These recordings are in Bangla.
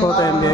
কত MB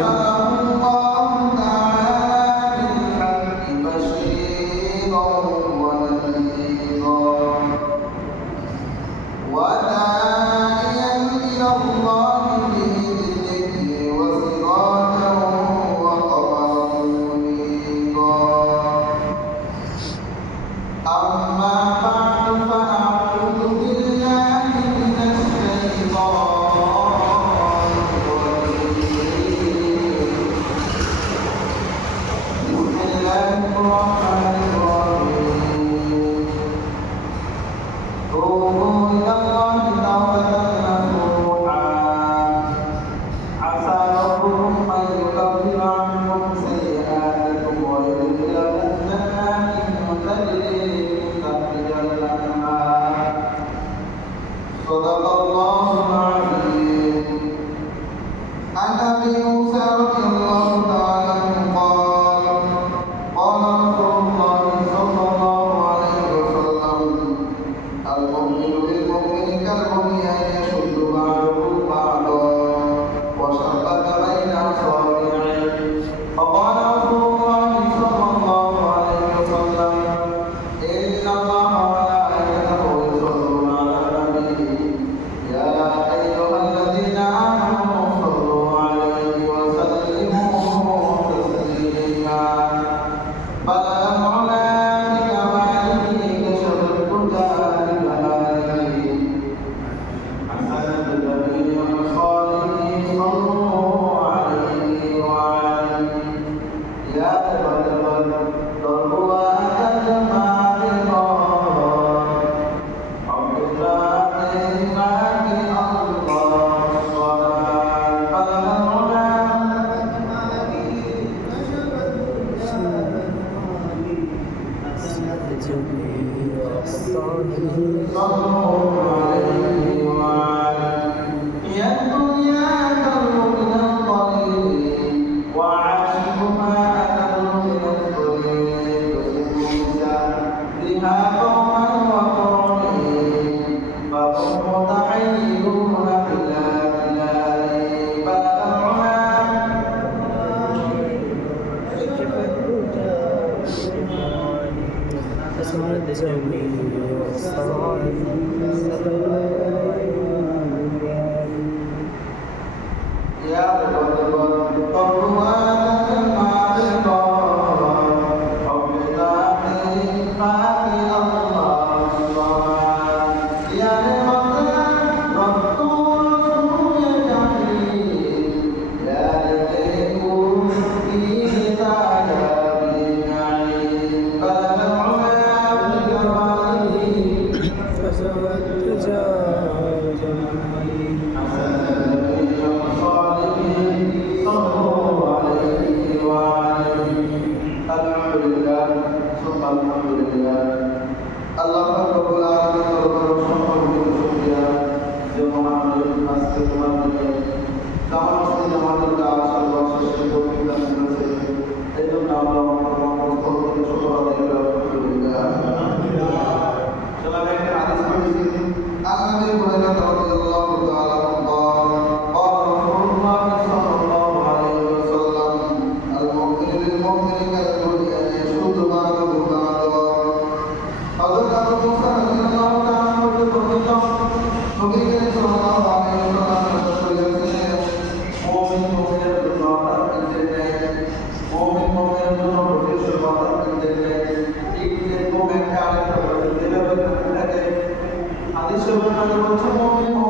Hadis sebelum ada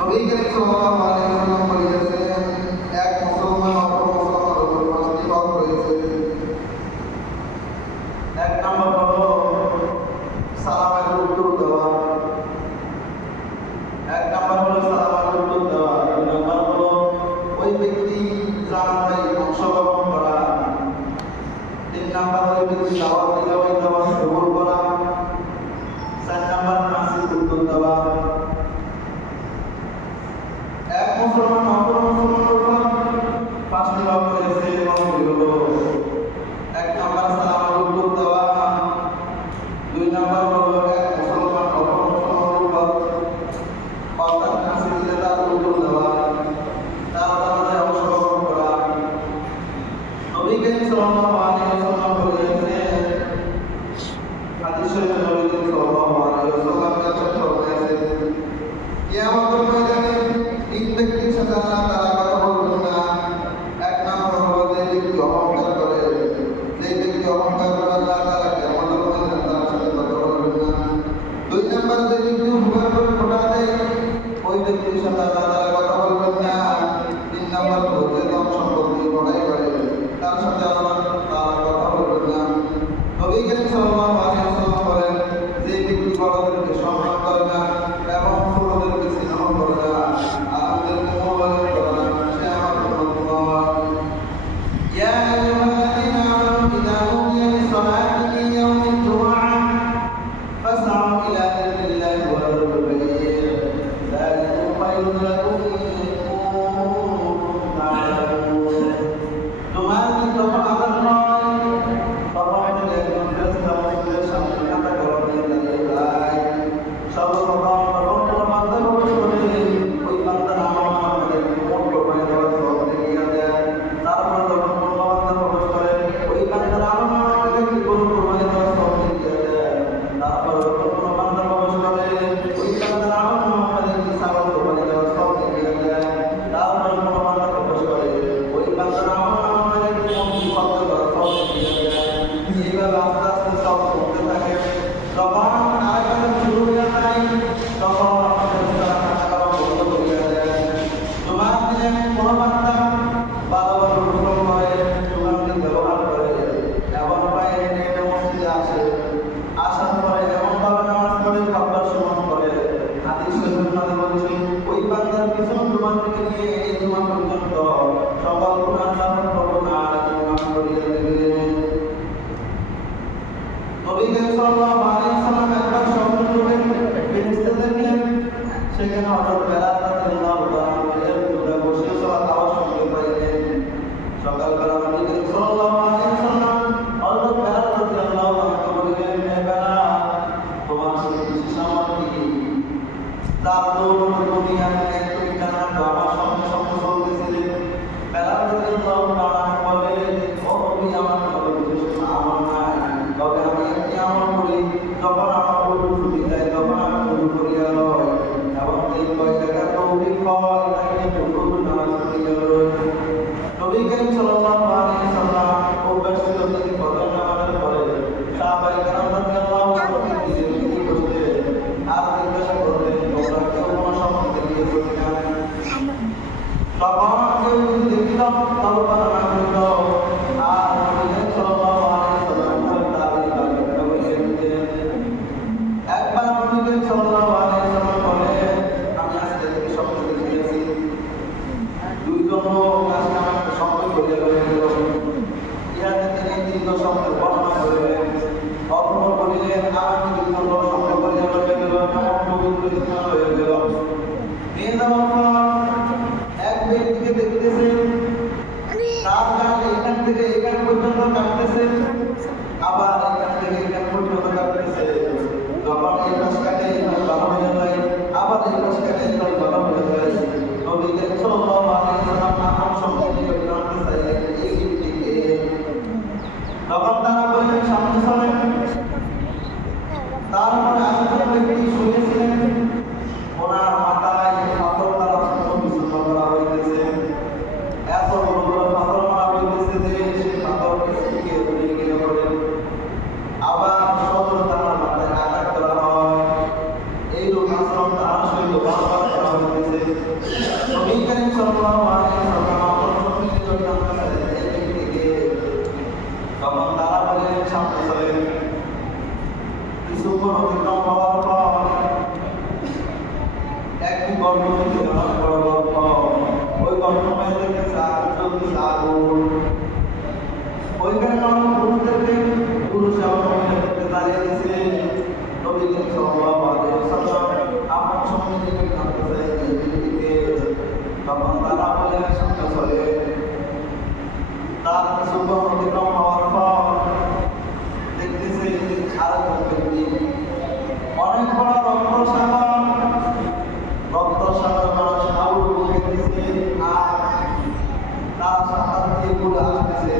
Nabi Karim সাল্লাল্লাহু আলাইহি ওয়াসাল্লাম বলেছেন, এক মুসলমান অপর মুসলমানের উপর পাঁচটি হক রয়েছে। এক নম্বর হলো সালামের উত্তর দেওয়া। এক নম্বর হলো সালামের উত্তর দেওয়া। দুই নম্বর হলো ওই ব্যক্তি জানাজায় অংশগ্রহণ করা। তিন নম্বর ওই ব্যক্তি দাওয়াত দিলে ওই দাওয়াত কবুল করা। চার নম্বর নাসির উত্তর দেওয়া। এক মুসলমান অপর মুসলমানের উপর পাঁচটি হক রয়েছে এবং হলো এক নম্বর সালামের উত্তর দেওয়া। দুই নম্বর হলো এক মুসলমান অপর মুসলমানের উপর অর্থাৎ নাসির দিলে তার উত্তর দেওয়া, তার জানাজায় অংশগ্রহণ করা। নবী করিম সাল্লাল্লাহু আলাইহি ওয়াসাল্লাম বলেছেন, হাদিস শরীফে নবী করিম সাল্লাল্লাহু আলাইহি ওয়াসাল্লাম ইরশাদ করেছেন, কিয়ামতের ময়দানে তিন ব্যক্তির সাথে আল্লাহ তাআলা কথা বলবেন না। এক নম্বর হলো যে ব্যক্তি অহংকার করে। যে ব্যক্তি অহংকার করে আল্লাহ তাআলা কিয়ামতের ময়দানে তার সাথে কথা বলবেন না। দুই নম্বর যে ব্যক্তি উপকার করে খোটা দেয়, ওই ব্যক্তির সাথে আল্লাহ তাআলা কথা বলবেন না। তিন নম্বর হলো যে ধন সম্পদ নিয়ে লড়াই করে, তার সাথে আল্লাহ তাআলা কথা বলবেন না। নবী করিম সাল্লাল্লাহু আলাইহি ওয়াসাল্লাম বলেন, যে ব্যক্তি বড়দেরকে সম্মান করে না এবং ছোটদেরকে স্নেহ করে না, আলেমদেরকে মূল্যায়ন করে না, সে আমার উম্মত নয়। ইয়া আইয়ুহাল্লাযীনা আমানু ইযা নুদিয়া লিস-সালাতি মিন ইয়াউমিল জুমআহ ফাসআউ ইলা যিকরিল্লাহি ওয়া যারুল বাই'আ যালিকুম খায়রুন লাকুম ইন কুনতুম তা'লামুন। তোমার কি যখন আযান হয় তখন যদি একজন ফেরেশতা মসজিদের সামনে কাঁটা গরম নিয়ে দাঁড়িয়ে যায়, সর্বপ্রথম যখন কোনো বান্দা প্রবেশ করে ওই বান্দার আমল-নামায় মোট করে দেওয়ার সওয়াব দেখিয়ে দেয়। তারপরে যখন কোনো বান্দা প্রবেশ করে ওই বান্দার আমল-নামায় গরু কুরবানি দেওয়ার সওয়াব দেখিয়ে দেয়। তারপরে যখন কোনো বান্দা প্রবেশ করে ওই বান্দার আমল-নামায় ছাগল কুরবানি দেওয়ার সওয়াব দেখিয়ে দেয়। তারপরে কোনো বান্দা প্রবেশ করে ওই বান্দার আমল-নামায় মন্দির শব্দ করার সওয়াব দেখিয়ে দেয়। এইভাবে আস্তে আস্তে সব করতে থাকে। যখন আরেকটা শুরু হয়ে যায় তখন ফেরেশতারা কাঁটা বন্ধ করিয়া দেয়। তোমার দিনে কোনো বান্দা ভালোভাবে গোসল করে, সুগন্ধি ব্যবহার করে এবং পায়ে হেঁটে হেঁটে মসজিদে আসে, আসার পরে এমনভাবে নামাজ পড়ে কাব্বার সুমন করে, হাদিস শরীফের মধ্যে বলছে ওই বান্দার পিছন জুমা থেকে নিয়ে এই জুমা পর্যন্ত সকল গুনাহ আল্লাহ রাব্বুল আলামিন মাফ করিয়া দেবেন। নবী করিম সাল্লাল্লাহু আলাইহি ওয়াসাল্লাম একবার স্বপ্ন দেখলেন, ফেরেশতাদের নিয়ে সেখানে হযরত বেলাল রাদিয়াল্লাহু তাআলা এর উপরে বসে সালাত আওয়াজ শুনতে পাইলেন। সকালবেলা নবী করিম সাল্লাল্লাহু আলাইহি ওয়াসাল্লাম হযরত বেলাল রাদিয়াল্লাহু তাআলাকে বললেন, হে বেলাল, তোমার সেই সামর্থ্য কি? তার দৌলত দুনিয়ার এক তুমি জান্নাত আমার সঙ্গে সঙ্গে চলতেছিলে। বেলাল রাদিয়াল্লাহু তাআলা বলেন, ও নবী, আমার কোনো বিশেষ আমল নাই, তবে আমি একটি আমল করি, যখন আমার ওযু ছুটি যায় তখন আমি ওযু করিয়া লই এবং এই কয় টাকা তৌফিক হয় তাইলে ওযু নামাজ পড়িয়া লই। নবী করিম সাল্লাল্লাহু আলাইহি ওয়াসাল্লাম অভ্যাস ছিল তিনি ফজর নামাজের পরে সাহাবায়ে কেরাম রাদিয়াল্লাহু তাআলা দিকে বসতে আর জিজ্ঞাসা করতেন, তোমরা কেউ কোনো স্বপ্ন দেখিয়েছো কিনা? তখন কেউ যদি দেখিল তবে তারা না করিল। আর নবী করিম সাল্লাল্লাহু আলাইহি ওয়াসাল্লাম একবার নবী করিম সাল্লাল্লাহু আলাইহি ওয়াসাল্লাম বলেন, আমি আজকে থেকে স্বপ্ন দেখিয়েছি। দুইজন লোক আজকে আমাকে স্বপ্ন করিয়া লইয়া গেল। ইহাতে তিনি দীর্ঘ স্বপ্নের বর্ণনা করিলেন। অপর বলিলেন, আমাকে দুইজন লোক স্বপ্ন করিয়া লইয়া গেল, এমন পবিত্র স্থান হয়ে গেল। নিয়ে যাওয়ার পর এক ব্যক্তিকে দেখতেছে তার গান এখান থেকে এখান পর্যন্ত কাটতেছে, আবার এখান থেকে এখান পর্যন্ত কাটতেছে। যখন এই পাশ কাটে এখানে ভালো হয়ে যায়, আবার এই পাশ কাটে এখানে ভালো হয়ে যায়। নবী করিম সাল্লাল্লাহু আলাইহি ওয়াসাল্লাম আপন সম্পর্কে জানতে চাইলেন এই ব্যক্তিকে। তখন তারা বললেন, সামনে চলেন। তারপরে আরেকজন ব্যক্তি শুয়েছিলেন, ওনার মাথায় পাথর দ্বারা নবী করিম সাল্লাল্লাহু আলাইহি ওয়াসাল্লাম অপরপক্ষে জানতে চাইলেন এই ব্যক্তিকে। তখন তারা বললেন সামনে চলেন। কিছুক্ষণ অতিক্রম হওয়ার পর একটি গর্ত থেকে অনেক বড় গর্ত, ওই গর্তময় দেখতেছে আগুন জ্বলতেছে আগুন। ওইখানে অনেক পুরুষদেরকে পুরুষ এবং মহিলাদেরকে দাঁড়িয়ে দিয়েছে। নবী করিম সাল্লাল্লাহু আলাইহি ওয়াসাল্লাম আপন সম্মুখে জানতে চাইলেন এই ব্যক্তিকে। তখন তারা বললেন সামনে চলে। তার কিছুক্ষণ অতিক্রম হওয়ার পর দেখতেছে আরেকজন ব্যক্তি অনেক বড় রক্তসাগর মানুষ হাউল খেতেছে আর তার সাঁতার দিয়ে ঘুরে আসতেছে।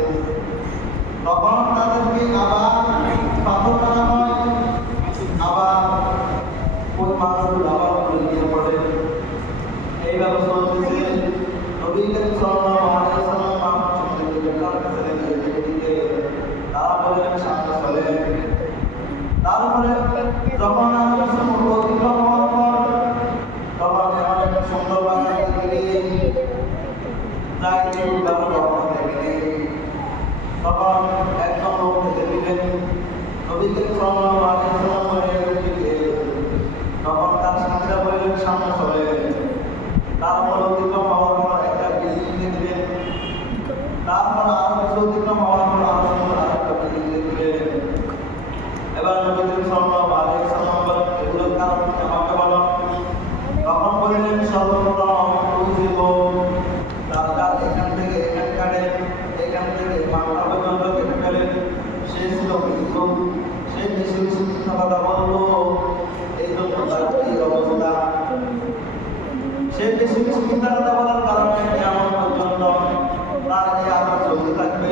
তখন তাদেরকে আবার পাথর মারা হয়, আবার ওই মানুষগুলো আবার ঘুরে গিয়ে পড়ে। এইভাবে চলতেছে। নবী করিম সাল্লাল্লাহু আলাইহি ওয়াসাল্লাম তারা বললেন সামনে চলেন। তারপরে যখন আমরা সমুদ্র অতিক্রম হওয়ার পর তখন এমন একটা সুন্দর বাগান দেখলেন, যাইতে উদ্যান ভবন দেখলেন। তখন একজন লোক থেকে দিলেন নবী করিম সাল্লাল্লাহু আলাইহি ওয়াসাল্লামের দিকে। তখন তার সাথীরা বললেন সামনে চলেন। তারপর অতিক্রম হওয়ার পর একটা বিল্ডিং দেখলেন। তারপর আরো কিছু অতিক্রম হওয়ার পর আরো সুন্দর আরেকটা বিল্ডিং দেখলেন। এবার নবী করিম সাল্লাল্লাহু আলাইহি ওয়াসাল্লাম বলেন এগুলোর কারণ কি আমাকে বলো। তখন বললেন সর্বপ্রথম ওই যে লোক তার গাছ এখান থেকে এখান কাটে, এখান থেকে মাথা পর্যন্ত কেটে ফেলে, সে ছিল মৃত্যু। সে বেশি বেশি মিথ্যা কথা বললো, এই জন্য তার এই অবস্থা। সে বেশি বেশি মিথ্যা কথা বলার কারণে কিয়ামত পর্যন্ত তার এই আযাব চলতে থাকবে।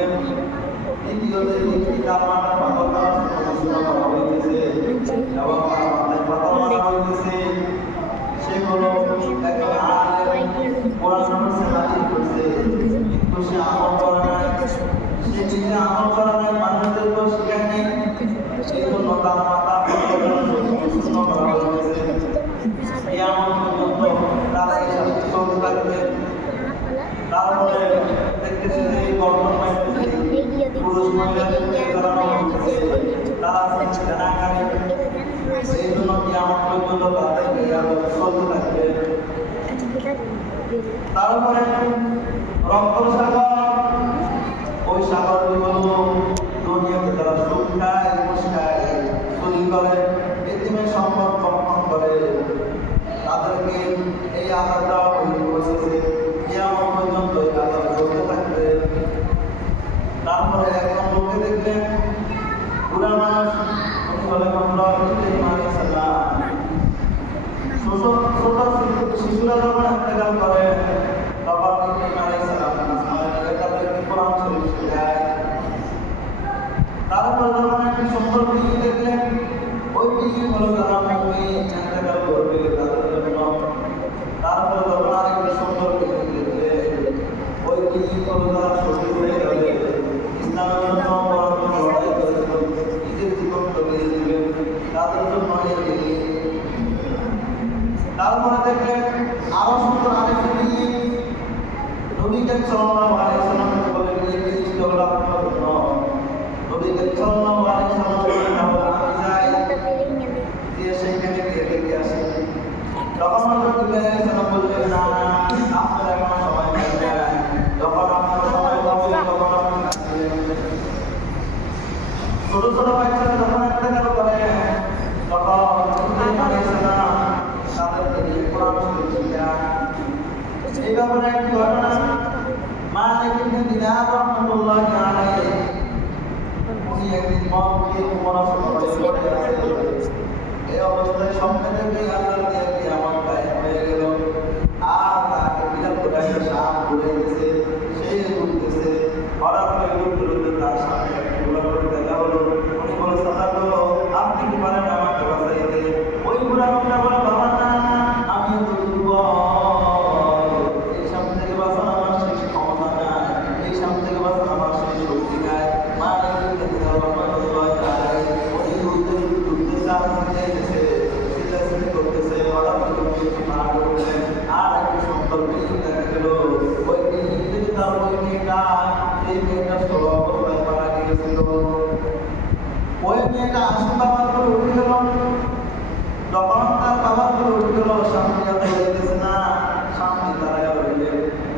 দ্বিতীয়ত এই ব্যক্তি তার মাথার পাথর করা হইতেছে এবং তার মাথায় পাথর মারা হইতেছে। সে হলো একজন আলেম, কোরআন পড়ছে, হাদিস পড়ছে, কিন্তু সে আমল করে নাই। সে নিজে আমল করে নাই, মানুষদেরকেও শিখায় নাই। এই জন্য তার মাথা পাথর করা হইতেছে। কিয়ামত পর্যন্ত তার এই শাস্তি চলতে থাকবে। তারপরে দেখতেছি যে এই গর্তময় পুরুষ মহিলাদেরকে করানো হচ্ছে, তারা জানাকারী। সেই জন্য কিয়ামত পর্যন্ত তাদের এই আযাব চলতে থাকবে। তারপরে রক্তসাগর, ওই সাগরটি হলো দুনিয়াতে যারা সুখ খায়, ঘুষ খায়, চুরি করে, এতিমের সম্পদ বক্ষণ করে, তাদেরকে এই আযাবটা হইতেছে। কিয়ামত পর্যন্ত এই আযাব চলতে থাকবে। তারপরে একজন লোককে দেখলেন বুড়া মানুষ, উনি হলেন ইব্রাহিম আলাইহিস সালাম। ছোট শিশুরা যখন ইন্তেকাল করে তখন ইব্রাহিম আলাইহিস সালাম তাদেরকে কোরআন শরীফ শেখায়। তারপরে যখন একটি সুন্দর বিল্ডিং দেখলেন, ওই বিল্ডিং হলো যারা মুমিন ইন্তেকাল করবে তাদের জন্য। তারপরে যখন আরেকটি সুন্দর বিল্ডিং দেখলেন, ওই বিল্ডিং হলো যারা শহীদ হয়ে যাবে, ইসলামের জন্য পরাক্রম লড়াই করেছিল, নিজের জীবনকে দিয়ে দিবেন, তাদের জন্য এই বিল্ডিং। তারপরে দেখলেন আরো সুন্দর আরেকটি বিল্ডিং। নবী করিম সাল্লাল্লাহু আলাইহি ওয়াসাল্লাম বলেন এই বিল্ডিংটা হলো আপনার জন্য। নবী করিম সাল্লাল্লাহু আলাইহি ওয়াসাল্লাম বলেন আমি যাই, গিয়ে সেইখানে গিয়ে দেখে আসি। তখন হযরত ইব্রাহিম আলাইহিস সালাম বললেন না না, আপনার এখন সময় নেই, যখন আপনার সময় হবে তখন আপনি আসবেন। ছোট ছোট বাচ্চারা যখন ইন্তেকাল করে তখন ইব্রাহিম আলাইহিস সালাম তাদেরকে দিয়ে কোরআন শরীফ শেখায়। এই ব্যাপারে একটি ঘটনা, মালিক ইবনে দিনার রাহমাতুল্লাহি আলাইহি উনি একদিন মক্কে উমরা সফরে পড়ে গেছেন। এই অবস্থায় স্বপ্নে দেখে আল্লাহর দিয়ে কিয়ামত কায়েম হয়ে গেল। আর তাকে বিরাট করে একটা সাপ ঘুরে গেছে, সেই ঘুরতেছে। হঠাৎ করে ঘুরতে তার সামনে একটা ঘোড়া করে দেখা হলো। উনি বলে সাহাব আপনি কি পারেন আমাকে বাঁচাইতে? ওই ঘোড়া লোকটা বলে বাবা না আমি তো দুর্বল, এই সাপ থেকে বাঁচানো আমার সেই ক্ষমতা নাই, এই সাপ থেকে বাঁচানো আমার সেই শক্তি নাই। মালিক ইবনে দিনার রাহমাতুল্লাহি আলাইহি উনি ঘুরতে ঘুরতে সাপ করতেছে, হঠাৎ করে মেয়েটা আসি বাবার করে উঠে গেল। যখন তার বাবার করে উঠে গেল, স্বামী আর বলতেছে না, স্বামী দাঁড়ায় রইলেন।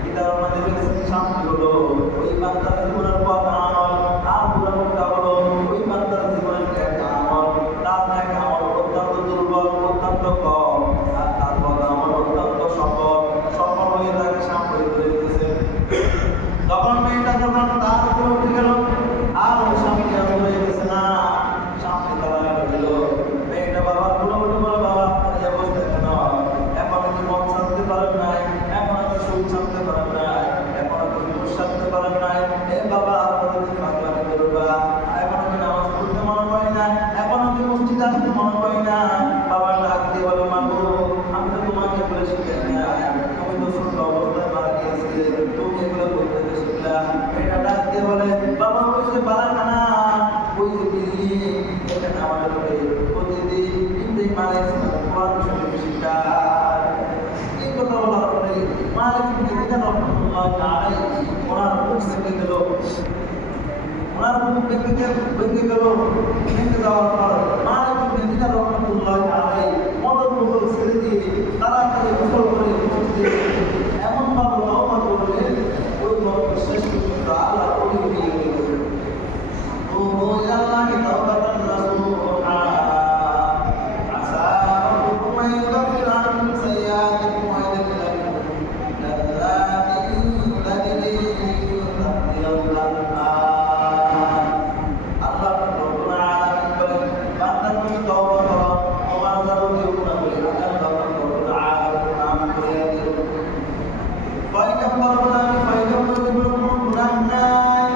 এটার আমাদের স্বামী হলো ওই বান্দার জীবনের পথ আমল, আর পুরো মুখটা হলো ওই বান্দার জীবনের একটা আমল। তার এক আমল অত্যন্ত দুর্বল, অত্যন্ত কম, আর তার পথ আমল অত্যন্ত সফল। সফল হয়ে তাকে সামনে ধরে দিতেছে। তখন মেয়েটা যখন তার উপরে উঠে গেল, আর ওই স্বামীকে আর বলে দিতেছে না, স্বামী দাঁড়ায় রইল। মেয়েটা বাবার কোলে উঠে বলে, বাবা আপনার এই অবস্থা কেন? এখন কি মন শান্তি পারেন নাই? এখন কি সুখ শান্তি পারেন নাই? এখন কি ঘুষ শান্তি পারেন নাই? এ বাবা আপনার কি পাগলামি করবা? এখন কি নামাজ পড়তে মনে হয় না? এখন কি মসজিদে আসতে মনে হয় না? বাবা ডাক দিয়ে বলে, মাগো আমি তো তোমাকে বলে শিখাই না, তুমি তো ছোট অবস্থায় মারা গিয়েছিলে, তুমি এগুলো করতে শিখলা। মেয়েটা ডাক দিয়ে বলে, বাবা ওই যে বালাখানা, ওই যে বিল্ডিং, এখানে আমাদেরকে প্রতিদিন ইবনে মালিক কোরআন শরীফ শিখায়। এই কথা বলার পরে মালিক ইবনে দিনার রাহমাতুল্লাহ আলাইহি ওনার মুখ ভেঙে গেল। ওনার মুখ ভেঙে গেল। ভেঙে যাওয়ার পর মালিক ইবনে দিনার রাহমাতুল্লাহ আলাইহি মদত বদল ছেড়ে দিয়ে তাড়াতাড়ি গোসল করে মসজিদে এমন ভাবে তওবা করলেন, ওই লোক শেষ পর্যন্ত আল্লাহ ওলি হয়ে গেল। توبوا إلى الله توبة نصوحا عسى ربكم أن يكفر عنكم سيئاتكم ويدخلكم جنات تجري من تحتها الأنهار। আল্লাহ রাব্বুল আলামিন বলেন, বান্দা তুমি তওবা করো, তোমার যাবতীয় গুনাহগুলি আল্লাহ রাব্বুল আলামিন মাফ করে দিবেন। পয়গম্বর বলেন, পয়গম্বরের কোনো গুনাহ নাই।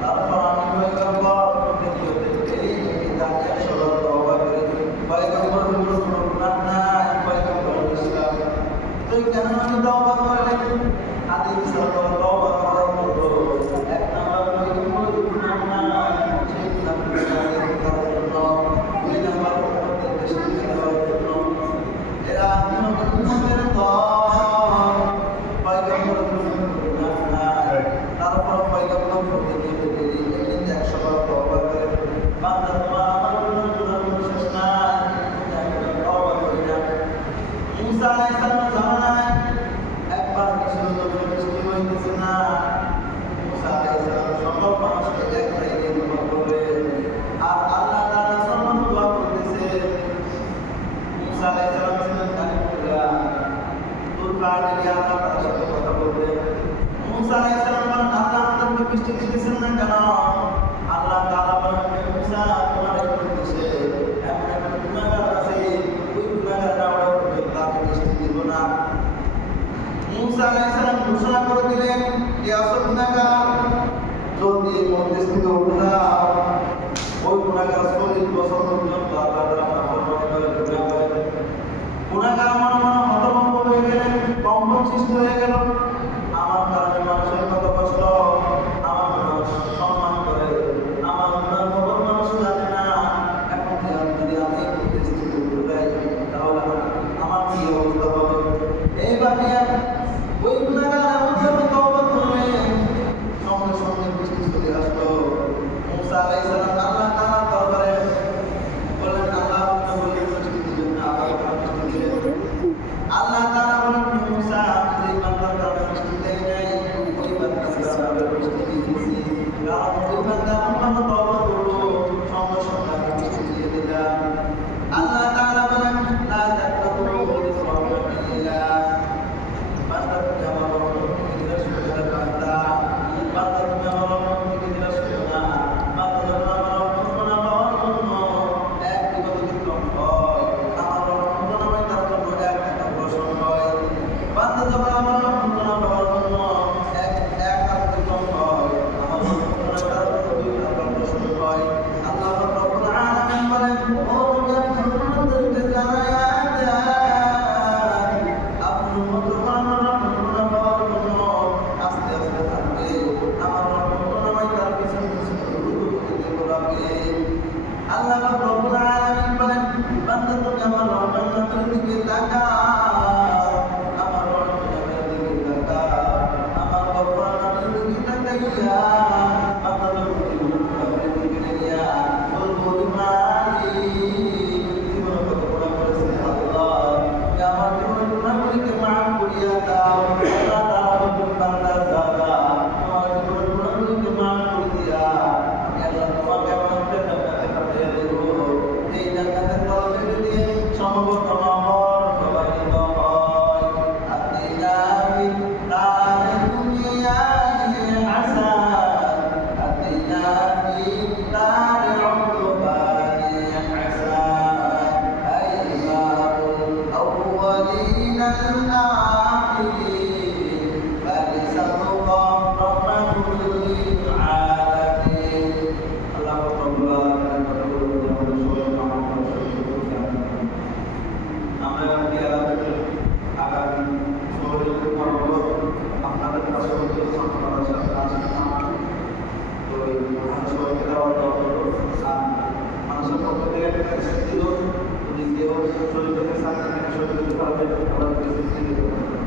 তারপর আমি পয়গম্বর ভিডিওতে এই কিতাবে সরল তওবা করি। পয়গম্বর কোনো গুনাহ নাই, পয়গম্বর ইসলাম। তো কেন আমি তওবা করলেন? হাদিস সরল তওবা করার মতো এক নাম্বার পয়গম্বর গুনাহ নাই, সেই গুনাহকে করার জন্য। দুই নাম্বার উম্মতের বেশি দেওয়ার জন্য। এরা উম্মতের দল, পয়গম্বর গুনাহ নাই। তারপর পয়গম্বর বান্দা তোমার আমার গুনাহগুলো শেষ নাই, আমি তওবা করি না। মুসা আলাইহিস সালাম জানায় একবার কিছু লোকের বৃষ্টি হইতেছে না। মুসা আলাইহিস সালাম সকল মানুষকে এক জায়গায় জমা করে আর আল্লাহ তাআলা সমান দোয়া করতেছে। মুসা আলাইহিস সালাম ছিলেন কালিমুল্লাহ, দূর পাহাড়ে গিয়ে আল্লাহ তাআলার সাথে কথা বলতেন। মুসা আলাইহিস সালাম বলেন, আল্লাহ আমাদেরকে বৃষ্টি দিতেছেন না কেন? আল্লাহ তাআলা বলেন, মুসা তোমার এই দেশে এমন একটা গুনাহগার আছে, ওই গুনাহগারটা আমরা পর্যন্ত আমি বৃষ্টি দিব না। মুসা আলাইহিস সালাম ঘোষণা করে দিলেন, কে আসল গুনাহগার, জলদি মধ্যস্থ থেকে উঠে যাও। ওই গুনাহগার 40 বছর পর্যন্ত আল্লাহ তাআলা নাফরমানি করে গুনাহ করে। গুনাহগার মনে মনে হতভম্ব হয়ে গেলেন, কম্পন সৃষ্টি হয়ে গেল। আমার কারণে মানুষের কত কষ্ট, আমার মানুষ সম্মান করে, আমার গুনার খবর মানুষ জানে না। এখন যদি আমি পরিস্থিতি উঠে যাই, তাহলে আমার কি অবস্থা হবে? এইবার ওই গুনাহগার এমনভাবে তওবা করলেন, সঙ্গে সঙ্গে বৃষ্টি চলে আসলো। মুসা আলাইহিস সালাম আল্লাহ তাআলার দরবারে বললেন, আল্লাহ আপনি বলে বৃষ্টি দিবেন না, আবার বৃষ্টি দিলেন। আল্লাহ তাআলা বলেন, মুসা যে বান্দার কারণে বৃষ্টি দেয় নাই, ওই বান্দার কারণে বৃষ্টি দিয়েছি। কারণ ওই বান্দা আমার তওবা করলো, সঙ্গে সঙ্গে আমি বৃষ্টি দিয়ে দিলাম। আল্লাহ তাআলা বলেন, লা তাকনাতু মিন রাহমাতিল্লাহ। বান্দা তুমি আমার রহমত থেকে নিরাশ হয়ে গেলে বান্দা, বান্দা তুমি আমার রহমত থেকে নিরাশ হয়ে না। বান্দা যখন আমার রহমত না পাওয়ার জন্য এক বিপদ অতিক্রম হয়, আমার রহমত নামে তার জন্য এক অগ্রসর হয়। বান্দা যখন আমার রহমত না পাওয়ার জন্য এক হাত অতিক্রম হয়, আমার রহমত না তার জন্য দুই শরীর থেকে সাথে শরীর দিতে হবে আল্লাহ